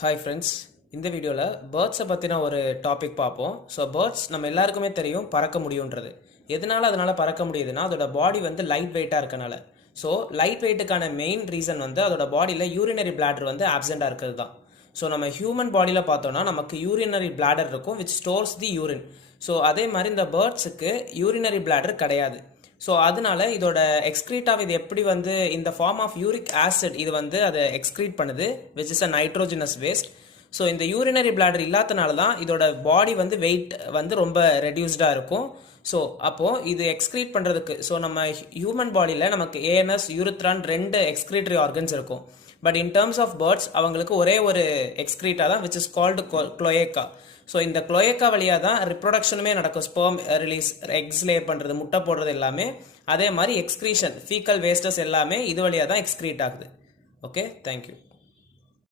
Hi friends, இந்த வீடியோவில் பேர்ட்ஸை பற்றின ஒரு டாபிக் பார்ப்போம். ஸோ பேர்ட்ஸ் நம்ம எல்லாருக்குமே தெரியும் பறக்க முடியுன்றது. எதனால அதனால் பறக்க முடியுதுன்னா அதோட பாடி வந்து லைட் வெயிட்டாக இருக்கனால. ஸோ லைட் வெயிட்டுக்கான மெயின் ரீசன் வந்து அதோட பாடியில் யூரினரி பிளாடர் வந்து ஆப்செண்டாக இருக்கிறது தான். ஸோ நம்ம ஹியூமன் பாடியில் பார்த்தோன்னா நமக்கு யூரினரி பிளாடர் இருக்கும் which stores the urine. So அதே மாதிரி இந்த பேர்ட்ஸுக்கு யூரினரி பிளாடர் கிடையாது. ஸோ அதனால இதோட எக்ஸ்க்ரீட்டாக இது எப்படி வந்து இந்த ஃபார்ம் ஆஃப் யூரிக் ஆசிட் இது வந்து அதை எக்ஸ்க்ரீட் பண்ணுது which is a nitrogenous waste. So இந்த யூரினரி பிளாடர் இல்லாதனால தான் இதோட பாடி வந்து வெயிட் வந்து ரொம்ப ரெடியூஸ்டாக இருக்கும். ஸோ அப்போது இது எக்ஸ்க்ரீட் பண்ணுறதுக்கு நம்ம ஹியூமன் பாடியில் நமக்கு ஏஎன்எஸ் யூரித்ரான் ரெண்டு எக்ஸ்க்ரீட்டரி ஆர்கன்ஸ் இருக்கும். But in terms of birds அவங்களுக்கு ஒரே ஒரு எக்ஸ்க்ரீட்டா தான் which is called cloaca. So இந்த குளோயேக்கா வழியாக தான் ரிப்ரொடக்ஷனுமே நடக்கும். ஸ்பெர்ம் ரிலீஸ், எக்ஸ் லே பண்ணுறது, முட்டை போடுறது எல்லாமே. அதே மாதிரி எக்ஸ்க்ரீஷன், ஃபீக்கல் வேஸ்டஸ் எல்லாமே இது வழியாக தான் எக்ஸ்க்ரீட் ஆகுது. Okay, thank you.